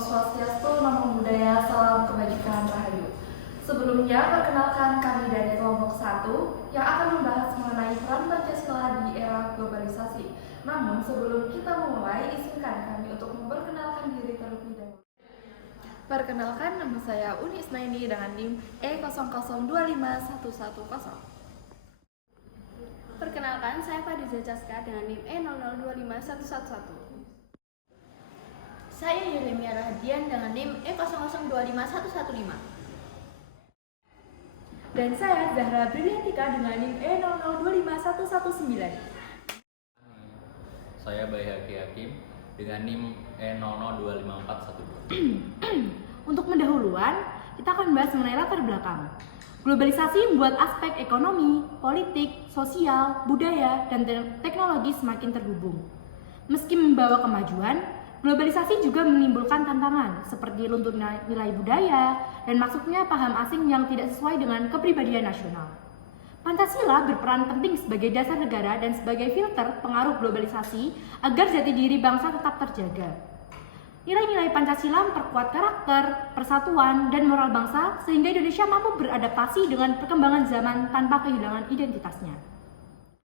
Swastiastu, Namo Buddhaya, Salam Kebajikan Rahayu. Sebelumnya, perkenalkan kami dari kelompok 1 yang akan membahas mengenai peran Pancasila di era globalisasi. Namun, sebelum kita memulai, izinkan kami untuk memperkenalkan diri terlebih dahulu. Perkenalkan, nama saya Uni Isnaini dengan NIM E00251110. Perkenalkan, saya Fadiza Caska dengan NIM E0025111. Saya Yeremia Rahadian dengan NIM E00251115. Dan saya Zahra Briliantika dengan NIM E0025119. Saya Bayhaqi Hakim dengan NIM E002541. Untuk mendahuluan, kita akan membahas mengenai latar belakang. Globalisasi membuat aspek ekonomi, politik, sosial, budaya, dan teknologi semakin terhubung. Meski membawa kemajuan, globalisasi juga menimbulkan tantangan seperti lunturnya nilai budaya dan masuknya paham asing yang tidak sesuai dengan kepribadian nasional. Pancasila berperan penting sebagai dasar negara dan sebagai filter pengaruh globalisasi agar jati diri bangsa tetap terjaga. Nilai-nilai Pancasila memperkuat karakter, persatuan, dan moral bangsa sehingga Indonesia mampu beradaptasi dengan perkembangan zaman tanpa kehilangan identitasnya.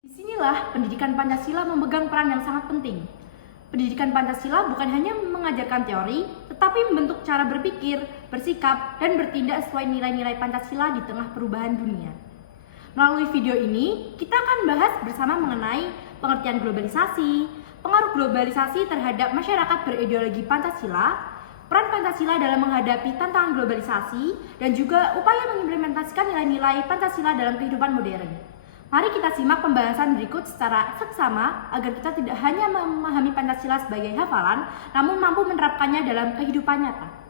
Disinilah pendidikan Pancasila memegang peran yang sangat penting. Pendidikan Pancasila bukan hanya mengajarkan teori, tetapi membentuk cara berpikir, bersikap, dan bertindak sesuai nilai-nilai Pancasila di tengah perubahan dunia. Melalui video ini, kita akan bahas bersama mengenai pengertian globalisasi, pengaruh globalisasi terhadap masyarakat berideologi Pancasila, peran Pancasila dalam menghadapi tantangan globalisasi, dan juga upaya mengimplementasikan nilai-nilai Pancasila dalam kehidupan modern. Mari kita simak pembahasan berikut secara seksama agar kita tidak hanya memahami Pancasila sebagai hafalan, namun mampu menerapkannya dalam kehidupan nyata.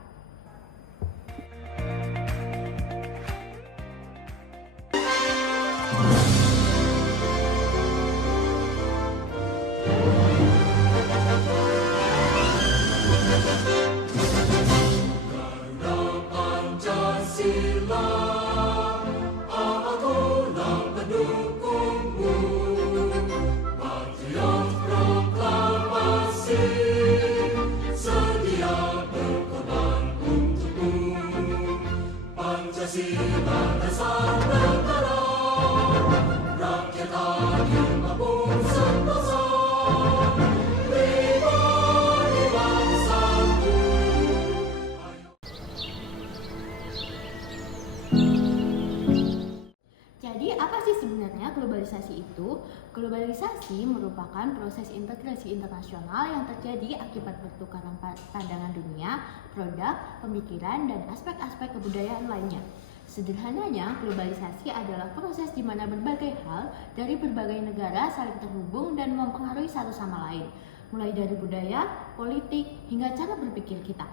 Jadi apa sih sebenarnya globalisasi itu? Globalisasi merupakan proses integrasi internasional yang terjadi akibat pertukaran pandangan dunia, produk, pemikiran, dan aspek-aspek kebudayaan lainnya. Sederhananya, globalisasi adalah proses di mana berbagai hal dari berbagai negara saling terhubung dan mempengaruhi satu sama lain, mulai dari budaya, politik, hingga cara berpikir kita.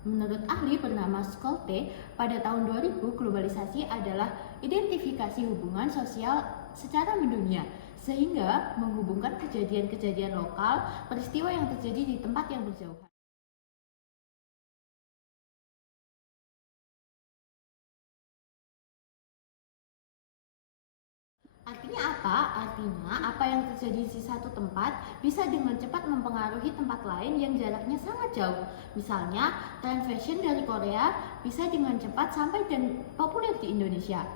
Menurut ahli bernama Scholte, pada tahun 2000 globalisasi adalah identifikasi hubungan sosial secara mendunia, sehingga menghubungkan kejadian-kejadian lokal, peristiwa yang terjadi di tempat yang berjauhan. Artinya apa? Artinya apa yang terjadi di satu tempat bisa dengan cepat mempengaruhi tempat lain yang jaraknya sangat jauh. Misalnya, tren fashion dari Korea bisa dengan cepat sampai dan populer di Indonesia.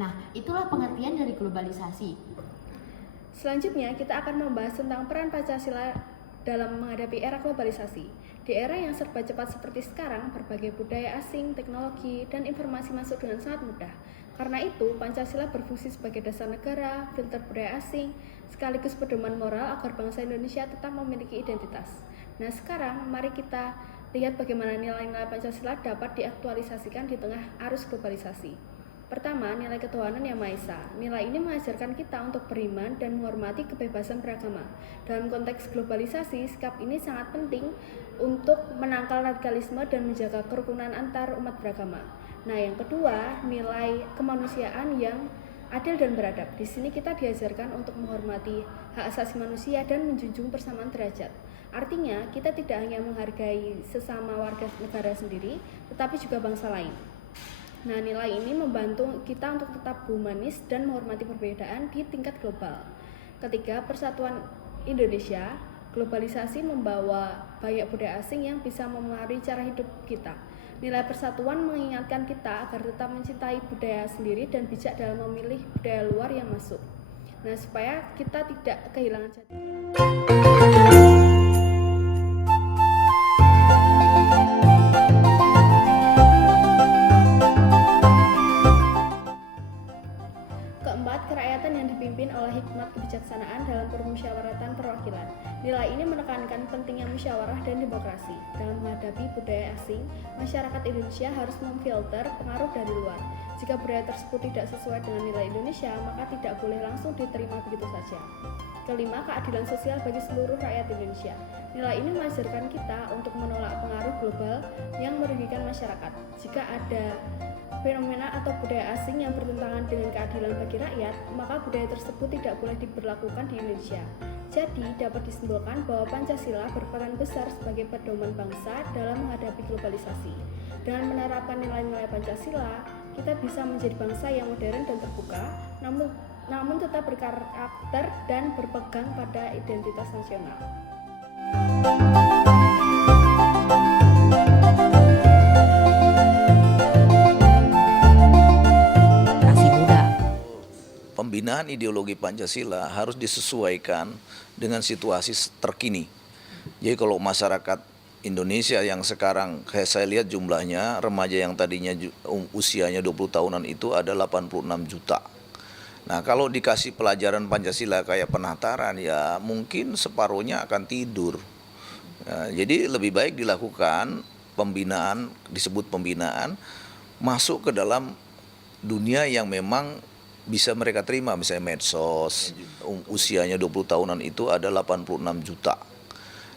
Nah, itulah pengertian dari globalisasi. Selanjutnya, kita akan membahas tentang peran Pancasila dalam menghadapi era globalisasi. Di era yang serba cepat seperti sekarang, berbagai budaya asing, teknologi, dan informasi masuk dengan sangat mudah. Karena itu, Pancasila berfungsi sebagai dasar negara, filter budaya asing, sekaligus pedoman moral agar bangsa Indonesia tetap memiliki identitas. Nah, sekarang mari kita lihat bagaimana nilai-nilai Pancasila dapat diaktualisasikan di tengah arus globalisasi. Pertama, nilai ketuhanan yang Maha Esa. Nilai ini mengajarkan kita untuk beriman dan menghormati kebebasan beragama. Dalam konteks globalisasi, sikap ini sangat penting untuk menangkal radikalisme dan menjaga kerukunan antar umat beragama. Nah, yang kedua, nilai kemanusiaan yang adil dan beradab. Di sini kita diajarkan untuk menghormati hak asasi manusia dan menjunjung persamaan derajat. Artinya, kita tidak hanya menghargai sesama warga negara sendiri, tetapi juga bangsa lain. Nah, nilai ini membantu kita untuk tetap humanis dan menghormati perbedaan di tingkat global. Ketiga, persatuan Indonesia. Globalisasi membawa banyak budaya asing yang bisa memengaruhi cara hidup kita. Nilai persatuan mengingatkan kita agar tetap mencintai budaya sendiri dan bijak dalam memilih budaya luar yang masuk. Nah, supaya kita tidak kehilangan jati. Keempat, kerakyatan yang dipimpin oleh hikmat kebijaksanaan dalam permusyawaratan perwakilan. Nilai ini menekankan pentingnya musyawarah dan demokrasi. Dalam menghadapi budaya asing, masyarakat Indonesia harus memfilter pengaruh dari luar. Jika budaya tersebut tidak sesuai dengan nilai Indonesia, maka tidak boleh langsung diterima begitu saja. Kelima, keadilan sosial bagi seluruh rakyat Indonesia. Nilai ini mengajarkan kita untuk menolak pengaruh global yang merugikan masyarakat. Jika ada fenomena atau budaya asing yang bertentangan dengan keadilan bagi rakyat, maka budaya tersebut tidak boleh diberlakukan di Indonesia. Jadi, dapat disimpulkan bahwa Pancasila berperan besar sebagai pedoman bangsa dalam menghadapi globalisasi. Dengan menerapkan nilai-nilai Pancasila, kita bisa menjadi bangsa yang modern dan terbuka, namun tetap berkarakter dan berpegang pada identitas nasional. Pembinaan ideologi Pancasila harus disesuaikan dengan situasi terkini. Jadi kalau masyarakat Indonesia yang sekarang saya lihat jumlahnya remaja yang tadinya usianya 20 tahunan itu ada 86 juta. Nah, kalau dikasih pelajaran Pancasila kayak penataran ya mungkin separuhnya akan tidur. Jadi lebih baik dilakukan pembinaan, disebut pembinaan, masuk ke dalam dunia yang memang bisa mereka terima, misalnya medsos, usianya 20 tahunan itu ada 86 juta.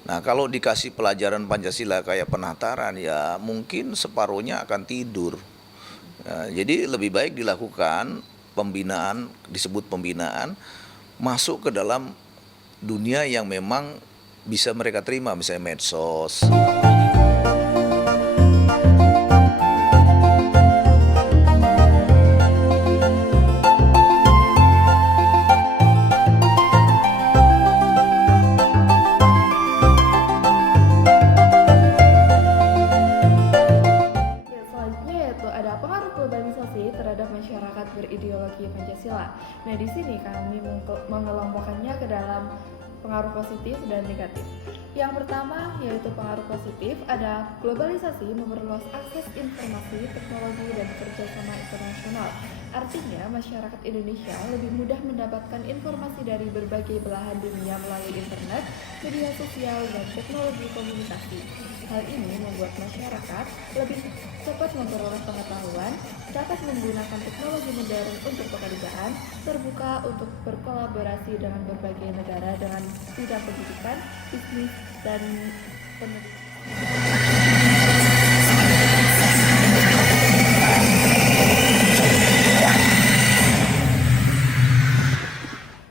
Nah, kalau dikasih pelajaran Pancasila kayak penataran ya mungkin separuhnya akan tidur. Jadi lebih baik dilakukan pembinaan, disebut pembinaan, masuk ke dalam dunia yang memang bisa mereka terima, misalnya medsos. Berideologi Pancasila. Nah, di sini kami mengelompokkannya ke dalam pengaruh positif dan negatif. Yang pertama yaitu pengaruh positif, ada globalisasi memperluas akses informasi, teknologi, dan kerjasama internasional. Artinya, masyarakat Indonesia lebih mudah mendapatkan informasi dari berbagai belahan dunia melalui internet, media sosial, dan teknologi komunikasi. Hal ini membuat masyarakat lebih cepat memperoleh pengetahuan, dapat menggunakan teknologi modern untuk pekerjaan, terbuka untuk berkolaborasi dengan berbagai negara dengan bidang pendidikan, bisnis, dan pendidikan.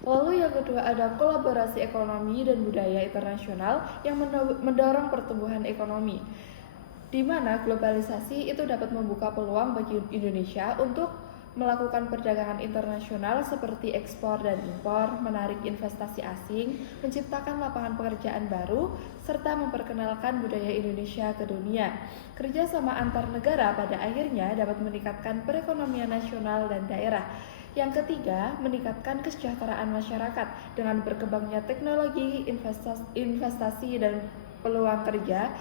Lalu yang kedua ada kolaborasi ekonomi dan budaya internasional yang mendorong pertumbuhan ekonomi, di mana globalisasi itu dapat membuka peluang bagi Indonesia untuk melakukan perdagangan internasional seperti ekspor dan impor, menarik investasi asing, menciptakan lapangan pekerjaan baru, serta memperkenalkan budaya Indonesia ke dunia. Kerjasama antar negara pada akhirnya dapat meningkatkan perekonomian nasional dan daerah. Yang ketiga, meningkatkan kesejahteraan masyarakat dengan berkembangnya teknologi, investasi, dan peluang kerja.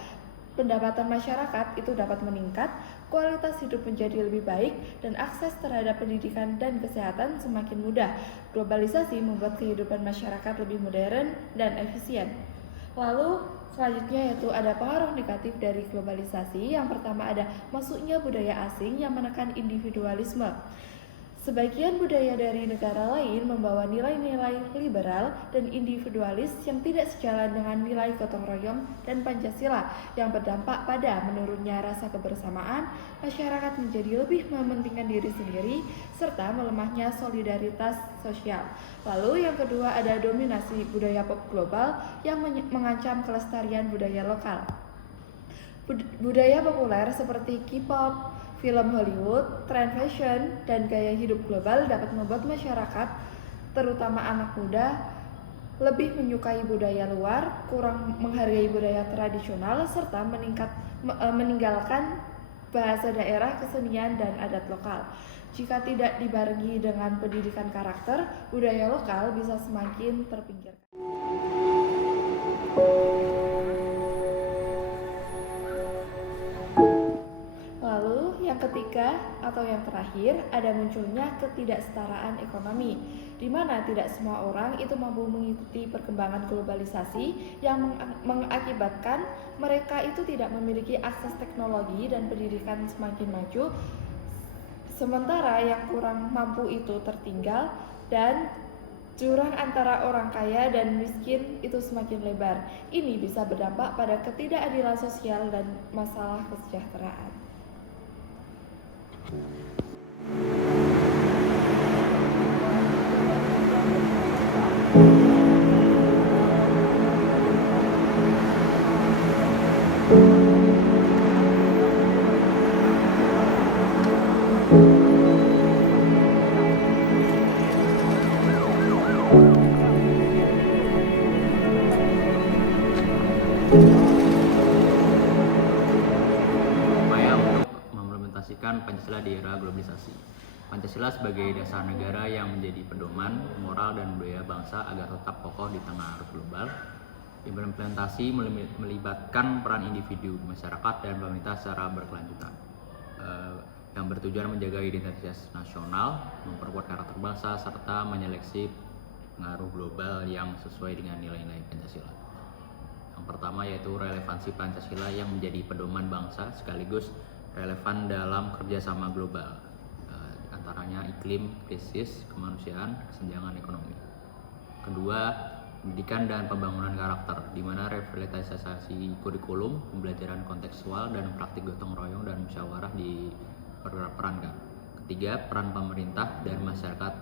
Pendapatan masyarakat itu dapat meningkat, kualitas hidup menjadi lebih baik, dan akses terhadap pendidikan dan kesehatan semakin mudah. Globalisasi membuat kehidupan masyarakat lebih modern dan efisien. Lalu selanjutnya yaitu ada pengaruh negatif dari globalisasi. Yang pertama ada masuknya budaya asing yang menekan individualisme. Sebagian budaya dari negara lain membawa nilai-nilai liberal dan individualis yang tidak sejalan dengan nilai gotong royong dan Pancasila, yang berdampak pada menurunnya rasa kebersamaan, masyarakat menjadi lebih mementingkan diri sendiri, serta melemahnya solidaritas sosial. Lalu yang kedua ada dominasi budaya pop global yang mengancam kelestarian budaya lokal. Budaya populer seperti K-pop, film Hollywood, tren fashion, dan gaya hidup global dapat membuat masyarakat, terutama anak muda, lebih menyukai budaya luar, kurang menghargai budaya tradisional, serta meninggalkan bahasa daerah, kesenian, dan adat lokal. Jika tidak dibarengi dengan pendidikan karakter, budaya lokal bisa semakin terpinggirkan. Lalu yang ketiga atau yang terakhir ada munculnya ketidaksetaraan ekonomi, di mana tidak semua orang itu mampu mengikuti perkembangan globalisasi yang mengakibatkan mereka itu tidak memiliki akses teknologi dan pendidikan semakin maju, sementara yang kurang mampu itu tertinggal dan jurang antara orang kaya dan miskin itu semakin lebar. Ini bisa berdampak pada ketidakadilan sosial dan masalah kesejahteraan. Upaya untuk mengimplementasikan Pancasila di era globalisasi. Pancasila sebagai dasar negara yang menjadi pedoman moral dan budaya bangsa agar tetap kokoh di tengah arus global. Implementasi melibatkan peran individu, masyarakat, dan pemerintah secara berkelanjutan, yang bertujuan menjaga identitas nasional, memperkuat karakter bangsa, serta menyeleksi pengaruh global yang sesuai dengan nilai-nilai Pancasila. Yang pertama yaitu relevansi Pancasila yang menjadi pedoman bangsa sekaligus relevan dalam kerjasama global, antaranya iklim, krisis, kemanusiaan, kesenjangan ekonomi. Kedua, pendidikan dan pembangunan karakter, di mana revitalisasi kurikulum, pembelajaran kontekstual, dan praktik gotong royong dan musyawarah diperankan. Ketiga, peran pemerintah dan masyarakat.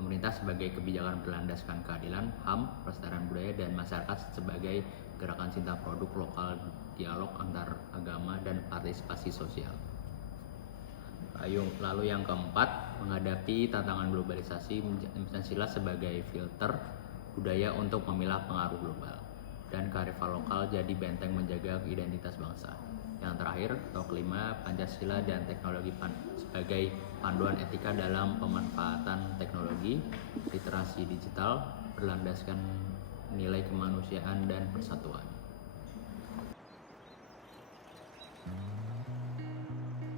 Pemerintah sebagai kebijakan berlandaskan keadilan, HAM, pelestarian budaya, dan masyarakat sebagai gerakan cinta produk lokal, dialog antar agama, dan partisipasi sosial. Lalu yang keempat, menghadapi tantangan globalisasi, Pancasila sebagai filter budaya untuk memilah pengaruh global, dan kearifan lokal jadi benteng menjaga identitas bangsa. Yang terakhir, atau kelima, Pancasila dan teknologi sebagai panduan etika dalam pemanfaatan teknologi, literasi digital, berlandaskan nilai kemanusiaan dan persatuan.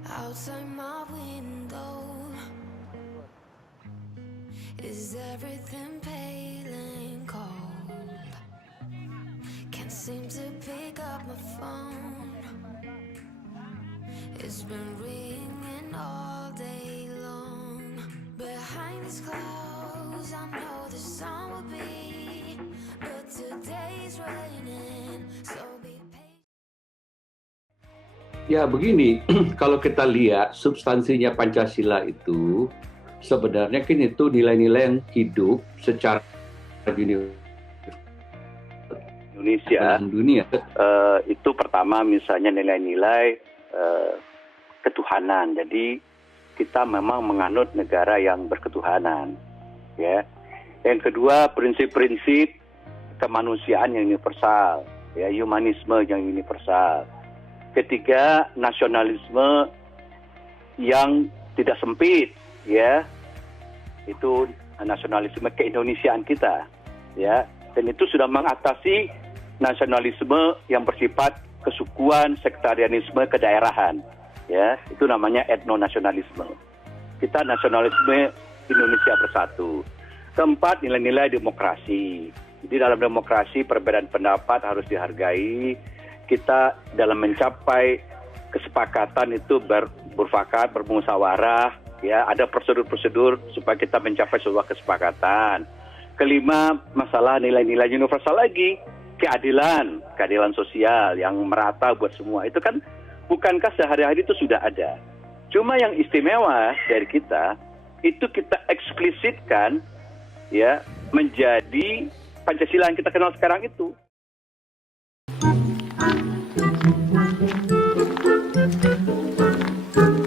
Outside my window, is everything pale and cold? Can't seem to pick up my phone. It's been ringing all day long. Behind these clouds, I know the sun will be, but today's raining, so be patient. Ya begini, kalau kita lihat substansinya Pancasila itu sebenarnya kan itu nilai-nilai yang hidup secara Indonesia dunia. Itu pertama misalnya nilai-nilai ketuhanan. Jadi kita memang menganut negara yang berketuhanan, ya. Yang kedua, prinsip-prinsip kemanusiaan yang universal, ya, humanisme yang universal. Ketiga, nasionalisme yang tidak sempit, ya. Itu nasionalisme keindonesiaan kita, ya. Dan itu sudah mengatasi nasionalisme yang bersifat kesukuan, sektarianisme, kedaerahan, ya. Itu namanya etnonasionalisme. Kita nasionalisme Indonesia bersatu. Keempat, nilai-nilai demokrasi. Jadi dalam demokrasi perbedaan pendapat harus dihargai. Kita dalam mencapai kesepakatan itu bermufakat, bermusyawarah, ya, ada prosedur-prosedur supaya kita mencapai sebuah kesepakatan. Kelima, masalah nilai-nilai universal lagi, keadilan sosial yang merata buat semua. Itu kan bukankah sehari-hari itu sudah ada. Cuma yang istimewa dari kita itu kita eksplisitkan, ya, menjadi Pancasila yang kita kenal sekarang itu.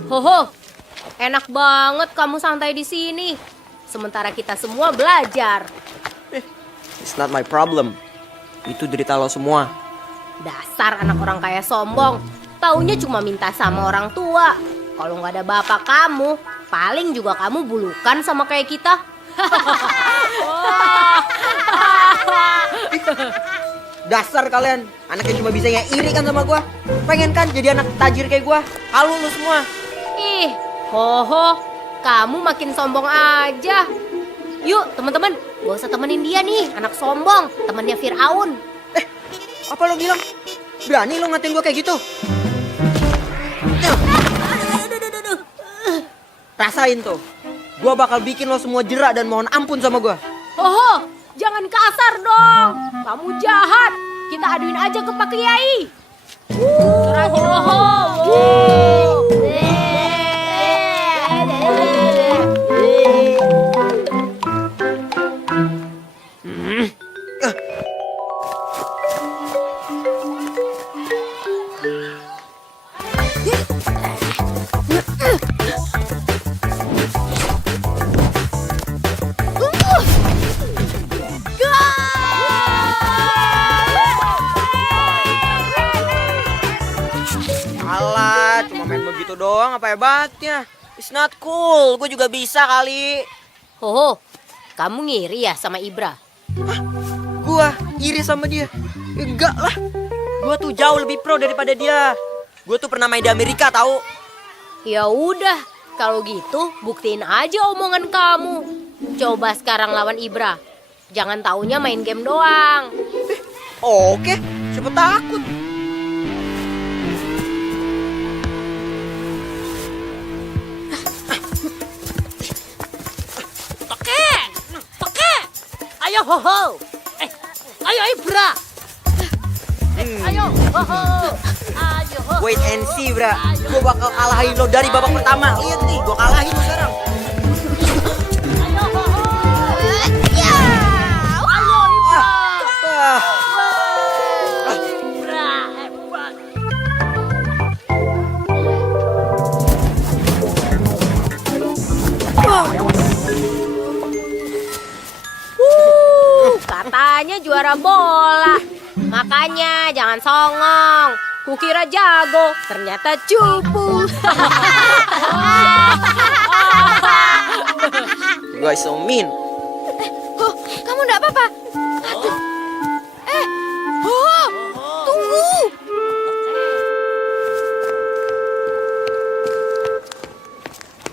Hoho, enak banget kamu santai di sini. Sementara kita semua belajar. It's not my problem. Itu derita lo semua. Dasar anak orang kaya sombong. Taunya cuma minta sama orang tua. Kalau nggak ada bapak kamu, paling juga kamu bulukan sama kayak kita. Dasar kalian, anak yang cuma bisa iri kan sama gua. Pengen kan jadi anak tajir kayak gua. Halu lu semua. Ih, hoho, kamu makin sombong aja. Yuk teman-teman, gak usah temenin dia nih, anak sombong, temannya Fir'aun. Apa lo bilang? Berani lo ngatain gua kayak gitu? Rasain tuh. Gua bakal bikin lo semua jerak dan mohon ampun sama gua. Hoho, jangan kasar dong. Kamu jahat. Kita aduin aja ke Pak Kiai. Surahin hoho. Alah, cuma main begitu doang apa hebatnya? It's not cool, gue juga bisa kali. Hoho, kamu ngiri ya sama Ibra? Gua iri sama dia? Enggak lah. Gua tuh jauh lebih pro daripada dia. Gua tuh pernah main di Amerika tahu. Ya udah, kalau gitu buktiin aja omongan kamu. Coba sekarang lawan Ibra. Jangan taunya main game doang. Oke, siapa takut? Oke, ayo hoho. Ayo Ibra. Ayo hoho. Ayo hoho. Wait and see, bra. Gua bakal kalahin lo dari babak pertama. Lihat nih, gua kalahin lo sekarang. Ayo hoho. Ya. Ayo Ibra. Ibra hebat. Katanya juara bola. Makanya jangan songong. Kukira jago, ternyata cupu. You guys so mean. Oh, kamu enggak apa-apa? Oh, tunggu.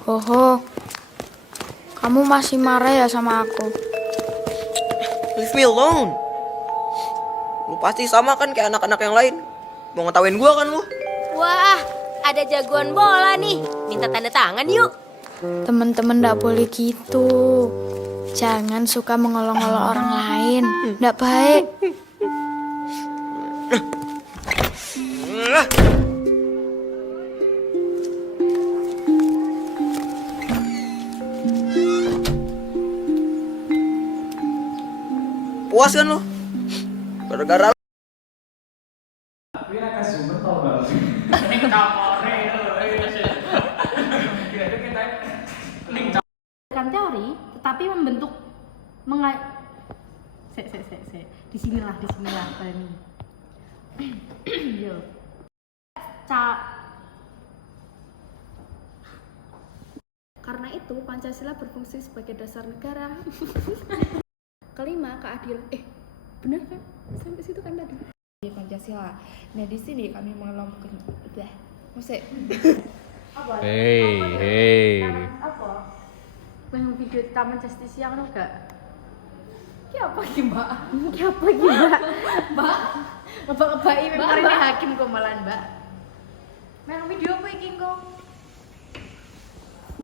Hoho, kamu masih marah ya sama aku? Leave me alone. Lu pasti sama kan kayak anak-anak yang lain. Mau ngetawain gua kan lu? Wah, ada jagoan bola nih. Minta tanda tangan yuk. Temen-temen gak boleh gitu. Jangan suka mengolok-olok orang lain. Gak baik. Puas kan lu? Gara-gara Bukan teori, tetapi membentuk Disinilah Fani. Yo. Karena itu, Pancasila berfungsi sebagai dasar negara. Kelima, keadilan. Benar kan? Sampai situ kan tadi. Pancasila. Nah, di sini kami mengelompokkan musik. Hey. Apa? Yang video Taman Justisia kan enggak? Apa gimana? Apa gimana? Mbak, ngebak-ngebai memang ini hakim kok malah, Mbak. Main video apa iki kok?